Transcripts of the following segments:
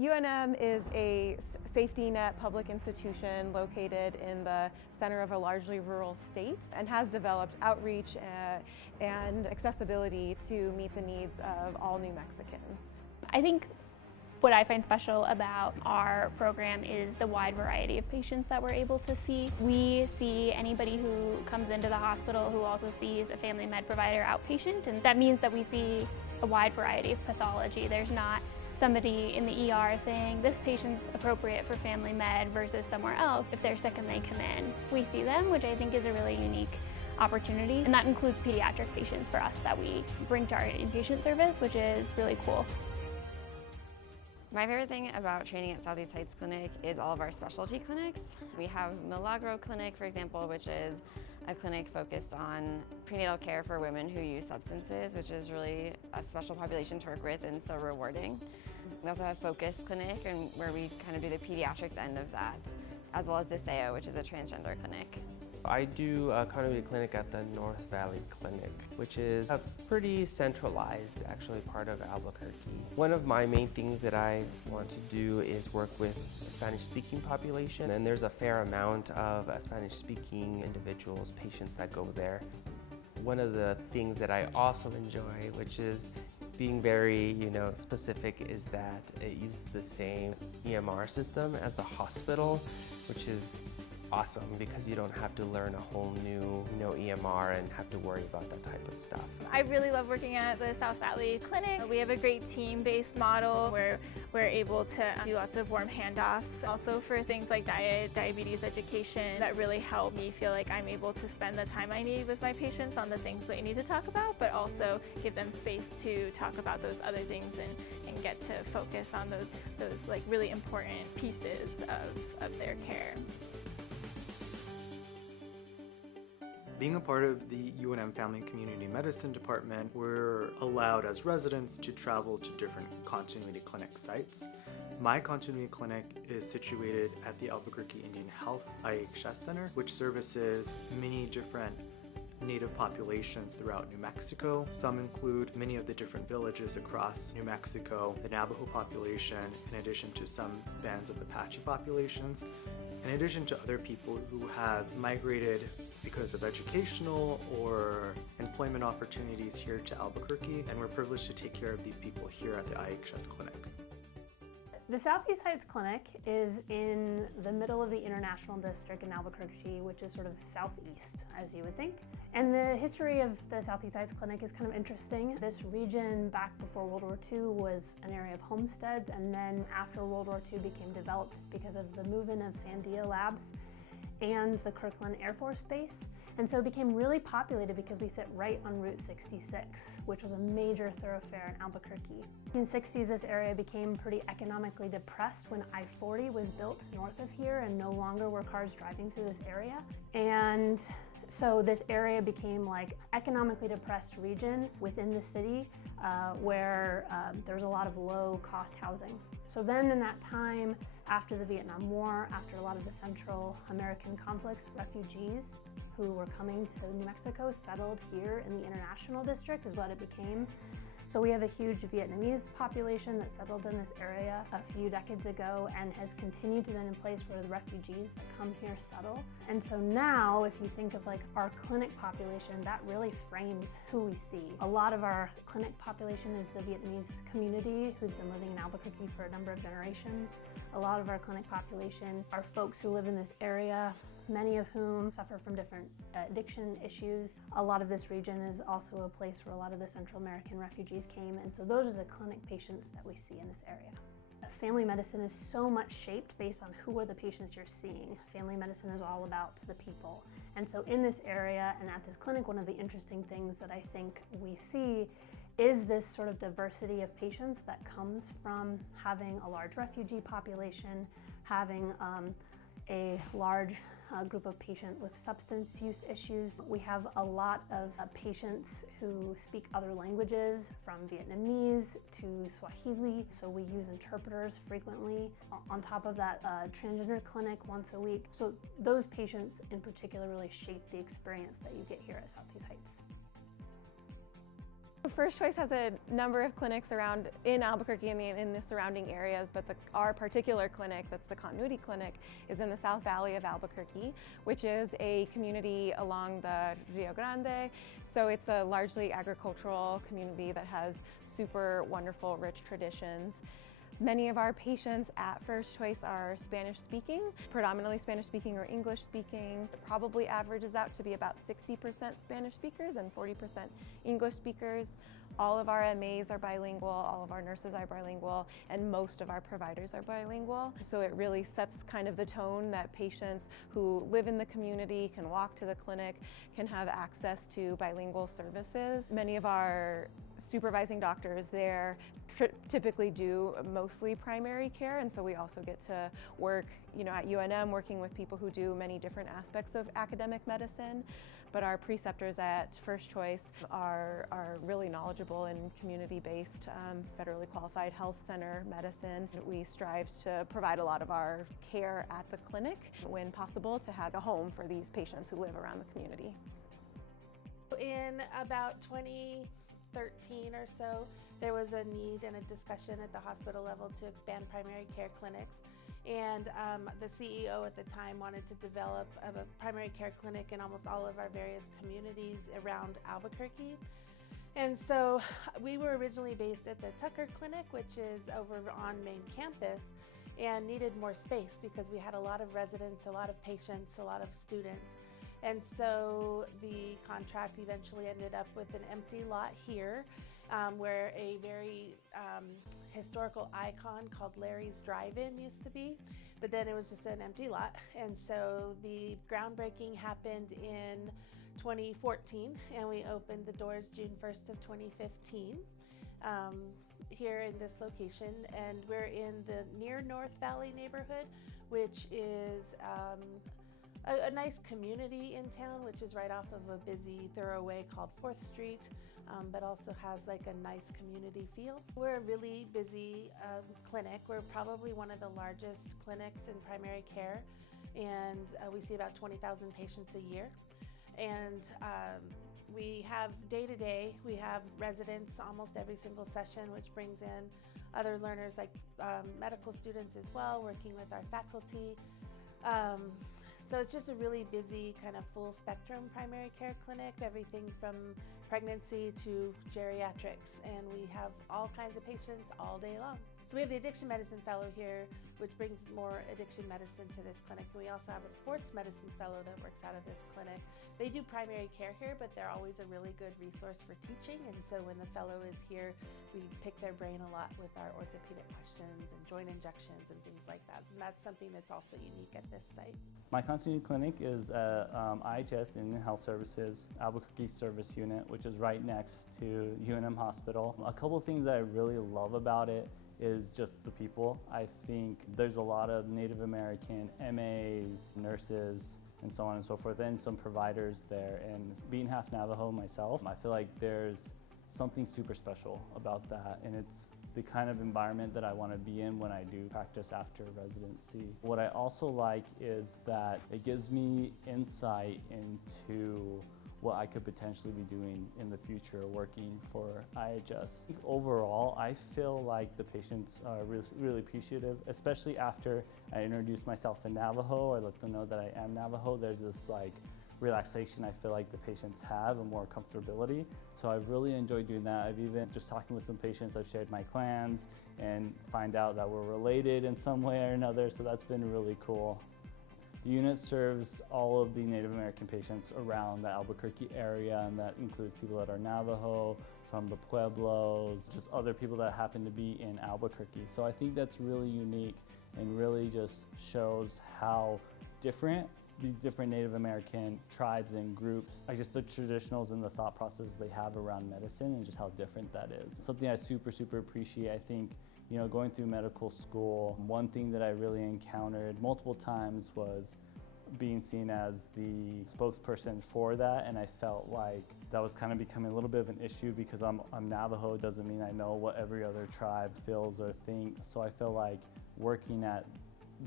UNM is a safety net public institution located in the center of a largely rural state and has developed outreach and accessibility to meet the needs of all New Mexicans. I think what I find special about our program is the wide variety of patients that we're able to see. We see anybody who comes into the hospital who also sees a family med provider outpatient, and that means that we see a wide variety of pathology. There's not somebody in the ER saying this patient's appropriate for family med versus somewhere else if they're sick and they come in. We see them, which I think is a really unique opportunity, and that includes pediatric patients for us that we bring to our inpatient service, which is really cool. My favorite thing about training at Southeast Heights Clinic is all of our specialty clinics. We have Milagro Clinic, for example, which is a clinic focused on prenatal care for women who use substances, which is really a special population to work with and so rewarding. We also have Focus Clinic, and where we kind of do the pediatrics end of that, as well as Deseo, which is a transgender clinic. I do a continuity clinic at the North Valley Clinic, which is a pretty centralized, actually, part of Albuquerque. One of my main things that I want to do is work with the Spanish-speaking population, and there's a fair amount of Spanish-speaking individuals, patients that go there. One of the things that I also enjoy, which is being very, specific, is that it uses the same EMR system as the hospital, which is awesome because you don't have to learn a whole new EMR and have to worry about that type of stuff. I really love working at the South Valley Clinic. We have a great team-based model where we're able to do lots of warm handoffs. Also for things like diabetes education that really help me feel like I'm able to spend the time I need with my patients on the things they need to talk about, but also give them space to talk about those other things and get to focus on those like really important pieces of their care. Being a part of the UNM Family and Community Medicine Department, we're allowed as residents to travel to different continuity clinic sites. My continuity clinic is situated at the Albuquerque Indian Health IHS Center, which services many different Native populations throughout New Mexico. Some include many of the different villages across New Mexico, the Navajo population, in addition to some bands of Apache populations, in addition to other people who have migrated because of educational or employment opportunities here to Albuquerque, and we're privileged to take care of these people here at the IHS Clinic. The Southeast Heights Clinic is in the middle of the International District in Albuquerque, which is sort of southeast, as you would think. And the history of the Southeast Heights Clinic is kind of interesting. This region back before World War II was an area of homesteads, and then after World War II became developed because of the move-in of Sandia Labs and the Kirkland Air Force Base. And so it became really populated because we sit right on Route 66, which was a major thoroughfare in Albuquerque. In the 1960s, this area became pretty economically depressed when I-40 was built north of here, and no longer were cars driving through this area. And so this area became like economically depressed region within the city where there was a lot of low-cost housing. So then in that time, after the Vietnam War, after a lot of the Central American conflicts, refugees who were coming to New Mexico settled here in the International District is what it became. So we have a huge Vietnamese population that settled in this area a few decades ago and has continued to then in place where the refugees that come here settle. And so now, if you think of like our clinic population, that really frames who we see. A lot of our clinic population is the Vietnamese community who's been living in Albuquerque for a number of generations. A lot of our clinic population are folks who live in this area, many of whom suffer from different addiction issues. A lot of this region is also a place where a lot of the Central American refugees came, and so those are the clinic patients that we see in this area. Family medicine is so much shaped based on who are the patients you're seeing. Family medicine is all about the people. And so in this area and at this clinic, one of the interesting things that I think we see is this sort of diversity of patients that comes from having a large refugee population, having a large group of patients with substance use issues. We have a lot of patients who speak other languages, from Vietnamese to Swahili, so we use interpreters frequently. On top of that, transgender clinic once a week. So those patients in particular really shape the experience that you get here at Southeast Heights. First Choice has a number of clinics around in Albuquerque and in the surrounding areas, but our particular clinic, that's the Continuity Clinic, is in the South Valley of Albuquerque, which is a community along the Rio Grande. So it's a largely agricultural community that has super wonderful, rich traditions. Many of our patients at First Choice are Spanish speaking, predominantly Spanish speaking or English speaking. It probably averages out to be about 60% Spanish speakers and 40% English speakers. All of our MAs are bilingual, all of our nurses are bilingual, and most of our providers are bilingual. So it really sets kind of the tone that patients who live in the community, can walk to the clinic, can have access to bilingual services. Many of our supervising doctors there typically do mostly primary care, and so we also get to work, at UNM, working with people who do many different aspects of academic medicine. But our preceptors at First Choice are really knowledgeable in community-based, federally qualified health center medicine. We strive to provide a lot of our care at the clinic when possible, to have a home for these patients who live around the community. In about 2013 or so, there was a need and a discussion at the hospital level to expand primary care clinics. And the CEO at the time wanted to develop a primary care clinic in almost all of our various communities around Albuquerque. And so we were originally based at the Tucker Clinic, which is over on main campus, and needed more space because we had a lot of residents, a lot of patients, a lot of students. And so the contract eventually ended up with an empty lot here, where a very historical icon called Larry's Drive-In used to be, but then it was just an empty lot. And so the groundbreaking happened in 2014, and we opened the doors June 1st of 2015 here in this location. And we're in the near North Valley neighborhood, which is a nice community in town, which is right off of a busy thoroughway called 4th Street, but also has like a nice community feel. We're a really busy clinic. We're probably one of the largest clinics in primary care, and we see about 20,000 patients a year. And we have day-to-day, we have residents almost every single session, which brings in other learners like medical students as well, working with our faculty. So it's just a really busy kind of full spectrum primary care clinic, everything from pregnancy to geriatrics, and we have all kinds of patients all day long. So we have the addiction medicine fellow here, which brings more addiction medicine to this clinic. And we also have a sports medicine fellow that works out of this clinic. They do primary care here, but they're always a really good resource for teaching. And so when the fellow is here, we pick their brain a lot with our orthopedic questions and joint injections and things like that. And that's something that's also unique at this site. My continuity clinic is IHS, Indian Health Services, Albuquerque Service Unit, which is right next to UNM Hospital. A couple of things that I really love about it is just the people. I think there's a lot of Native American MAs, nurses, and so on and so forth, and some providers there. And being half Navajo myself, I feel like there's something super special about that, and it's the kind of environment that I want to be in when I do practice after residency. What I also like is that it gives me insight into what I could potentially be doing in the future working for IHS. Overall, I feel like the patients are really appreciative, especially after I introduce myself in Navajo. I let them know that I am Navajo. There's this relaxation I feel like the patients have and more comfortability. So I've really enjoyed doing that. I've even just talking with some patients, I've shared my clans and find out that we're related in some way or another. So that's been really cool. The unit serves all of the Native American patients around the Albuquerque area, and that includes people that are Navajo, from the Pueblos, just other people that happen to be in Albuquerque. So I think that's really unique and really just shows how different the different Native American tribes and groups, just the traditionals and the thought processes they have around medicine and just how different that is. Something I super appreciate. I think, going through medical school, one thing that I really encountered multiple times was being seen as the spokesperson for that, and I felt like that was kind of becoming a little bit of an issue because I'm Navajo doesn't mean I know what every other tribe feels or thinks. So I feel like working at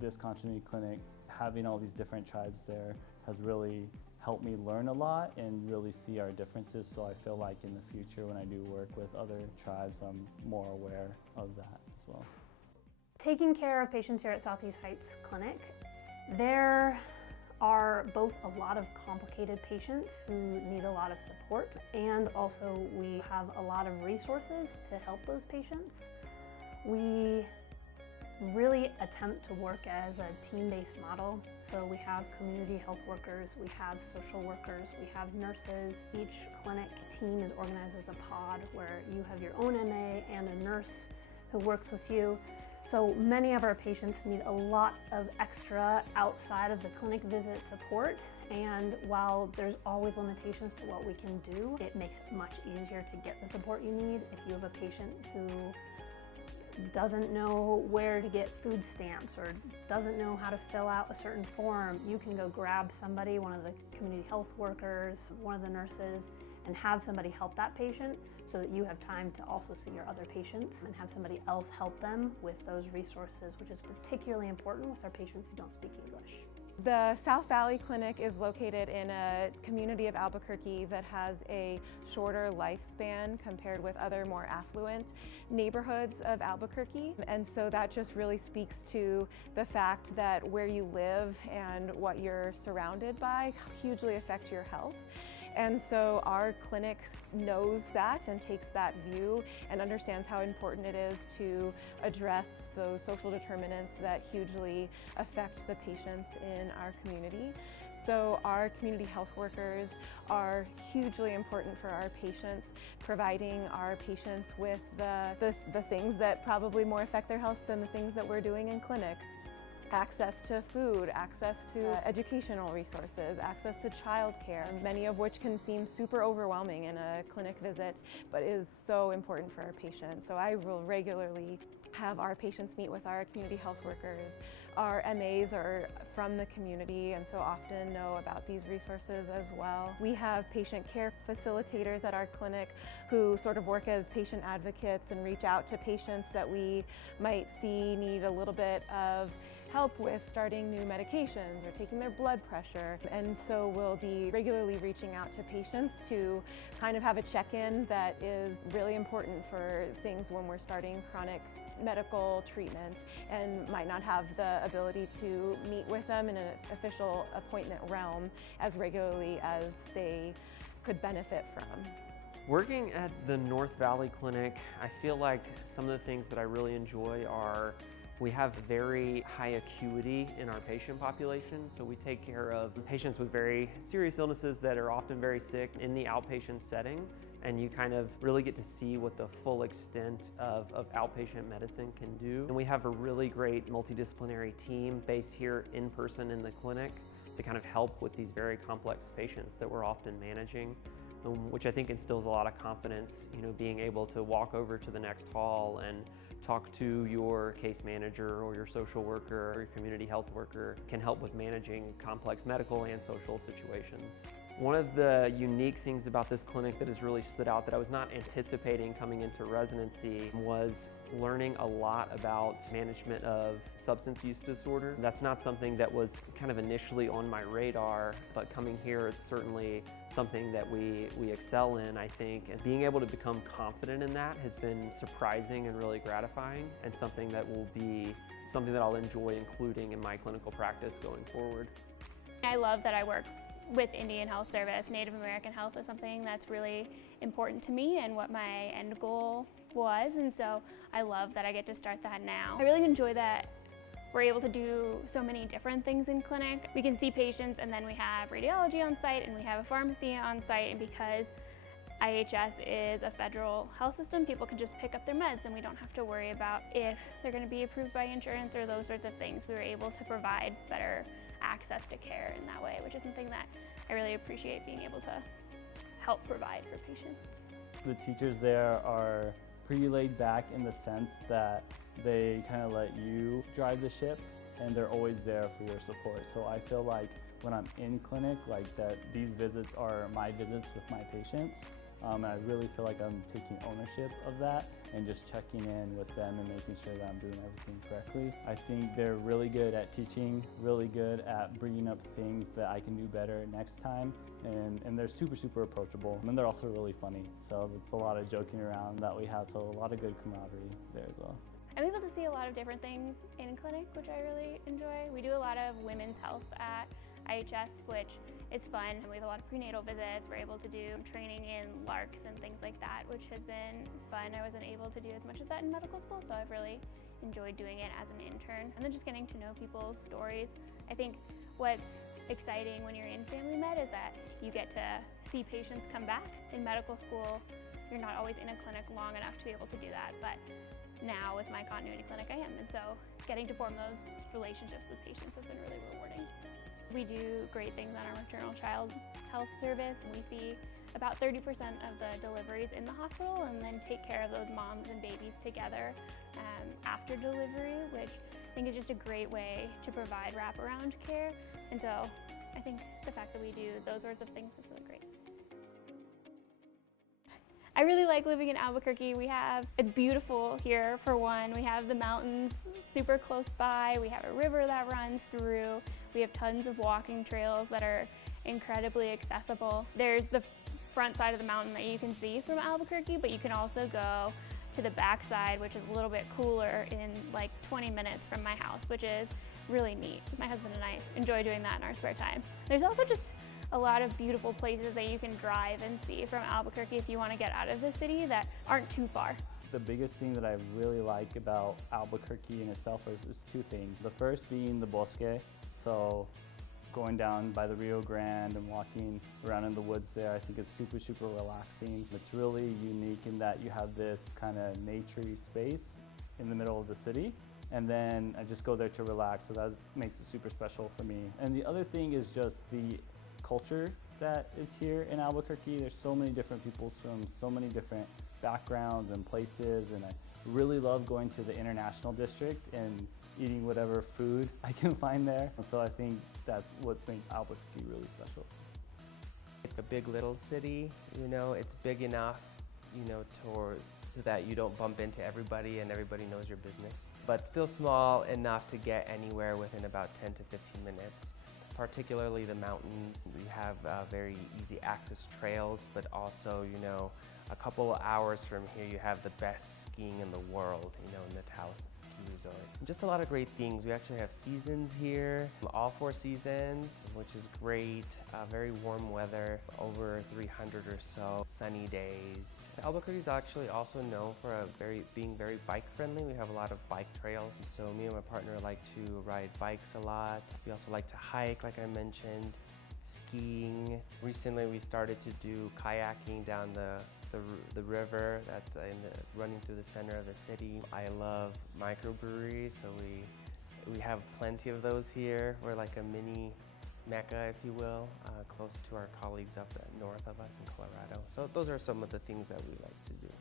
this continuity clinic, having all these different tribes there has really helped me learn a lot and really see our differences. So I feel like in the future when I do work with other tribes, I'm more aware of that as well. Taking care of patients here at Southeast Heights Clinic, there are both a lot of complicated patients who need a lot of support, and also we have a lot of resources to help those patients. We really attempt to work as a team-based model. So we have community health workers, we have social workers, we have nurses. Each clinic team is organized as a pod where you have your own MA and a nurse who works with you. So many of our patients need a lot of extra outside of the clinic visit support, and while there's always limitations to what we can do, it makes it much easier to get the support you need. If you have a patient who doesn't know where to get food stamps or doesn't know how to fill out a certain form, you can go grab somebody, one of the community health workers, one of the nurses, and have somebody help that patient so that you have time to also see your other patients and have somebody else help them with those resources, which is particularly important with our patients who don't speak English. The South Valley Clinic is located in a community of Albuquerque that has a shorter lifespan compared with other more affluent neighborhoods of Albuquerque. And so that just really speaks to the fact that where you live and what you're surrounded by hugely affect your health. And so our clinic knows that and takes that view and understands how important it is to address those social determinants that hugely affect the patients in our community. So our community health workers are hugely important for our patients, providing our patients with the things that probably more affect their health than the things that we're doing in clinic. Access to food, access to educational resources, access to childcare, many of which can seem super overwhelming in a clinic visit, but is so important for our patients. So I will regularly have our patients meet with our community health workers. Our MAs are from the community and so often know about these resources as well. We have patient care facilitators at our clinic who sort of work as patient advocates and reach out to patients that we might see need a little bit of help with starting new medications or taking their blood pressure. And so we'll be regularly reaching out to patients to kind of have a check-in that is really important for things when we're starting chronic medical treatment and might not have the ability to meet with them in an official appointment realm as regularly as they could benefit from. Working at the North Valley Clinic, I feel like some of the things that I really enjoy are we have very high acuity in our patient population, so we take care of patients with very serious illnesses that are often very sick in the outpatient setting, and you kind of really get to see what the full extent of outpatient medicine can do. And we have a really great multidisciplinary team based here in person in the clinic to kind of help with these very complex patients that we're often managing, which I think instills a lot of confidence, being able to walk over to the next hall and talk to your case manager or your social worker or your community health worker can help with managing complex medical and social situations. One of the unique things about this clinic that has really stood out that I was not anticipating coming into residency was learning a lot about management of substance use disorder. That's not something that was kind of initially on my radar, but coming here it's certainly something that we excel in, I think. And being able to become confident in that has been surprising and really gratifying, and something that will be something that I'll enjoy including in my clinical practice going forward. I love that I work with Indian Health Service. Native American health is something that's really important to me and what my end goal was, and so I love that I get to start that now. I really enjoy that we're able to do so many different things in clinic. We can see patients, and then we have radiology on site and we have a pharmacy on site, and because IHS is a federal health system, people can just pick up their meds and we don't have to worry about if they're going to be approved by insurance or those sorts of things. We were able to provide better access to care in that way, which is something that I really appreciate being able to help provide for patients. The teachers there are pretty laid back in the sense that they kind of let you drive the ship and they're always there for your support. So I feel like when I'm in clinic, like that these visits are my visits with my patients, I really feel like I'm taking ownership of that and just checking in with them and making sure that I'm doing everything correctly. I think they're really good at teaching, really good at bringing up things that I can do better next time, and they're super, super approachable. And they're also really funny, so it's a lot of joking around that we have, so a lot of good camaraderie there as well. I'm able to see a lot of different things in clinic, which I really enjoy. We do a lot of women's health at IHS, which is fun. We have a lot of prenatal visits. We're able to do training in LARCs and things like that, which has been fun. I wasn't able to do as much of that in medical school, so I've really enjoyed doing it as an intern. And then just getting to know people's stories. I think what's exciting when you're in family med is that you get to see patients come back. In medical school, you're not always in a clinic long enough to be able to do that, but now with my continuity clinic I am, and so getting to form those relationships with patients has been really rewarding. We do great things on our maternal child health service. We see about 30% of the deliveries in the hospital and then take care of those moms and babies together after delivery, which I think is just a great way to provide wraparound care. And so I think the fact that we do those sorts of things is really great. I really like living in Albuquerque. It's beautiful here for one. We have the mountains super close by. We have a river that runs through. We have tons of walking trails that are incredibly accessible. There's the front side of the mountain that you can see from Albuquerque, but you can also go to the back side, which is a little bit cooler, in like 20 minutes from my house, which is really neat. My husband and I enjoy doing that in our spare time. There's also just a lot of beautiful places that you can drive and see from Albuquerque if you want to get out of the city that aren't too far. The biggest thing that I really like about Albuquerque in itself is two things. The first being the bosque, so going down by the Rio Grande and walking around in the woods there, I think is super, super relaxing. It's really unique in that you have this kind of naturey space in the middle of the city, and then I just go there to relax, so that makes it super special for me. And the other thing is just the culture that is here in Albuquerque. There's so many different people from so many different backgrounds and places, and I really love going to the International District and eating whatever food I can find there. And so I think that's what makes Albuquerque really special. It's a big little city, you know, it's big enough, you know, so that you don't bump into everybody and everybody knows your business, but still small enough to get anywhere within about 10 to 15 minutes. Particularly the mountains. We have very easy access trails, but also, you know, a couple of hours from here you have the best skiing in the world, you know, in the Taos Ski Resort. Just a lot of great things. We actually have seasons here, all 4 seasons, which is great. Very warm weather, over 300 or so sunny days. Albuquerque is actually also known for being very bike friendly. We have a lot of bike trails. So me and my partner like to ride bikes a lot. We also like to hike, like I mentioned, skiing. Recently we started to do kayaking down the river that's running through the center of the city. I love microbreweries, so we have plenty of those here. We're like a mini Mecca, if you will, close to our colleagues up north of us in Colorado. So those are some of the things that we like to do.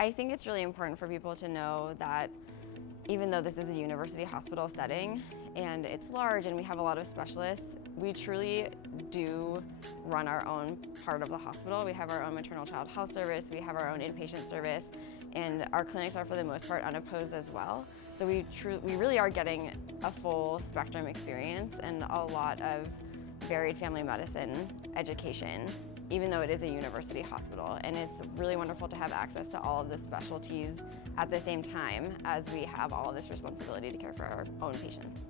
I think it's really important for people to know that even though this is a university hospital setting and it's large and we have a lot of specialists, we truly do run our own part of the hospital. We have our own maternal child health service, we have our own inpatient service, and our clinics are for the most part unopposed as well. So we really are getting a full spectrum experience and a lot of varied family medicine education, even though it is a university hospital. And it's really wonderful to have access to all of the specialties at the same time as we have all of this responsibility to care for our own patients.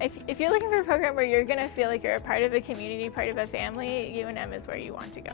If you're looking for a program where you're going to feel like you're a part of a community, part of a family, UNM is where you want to go.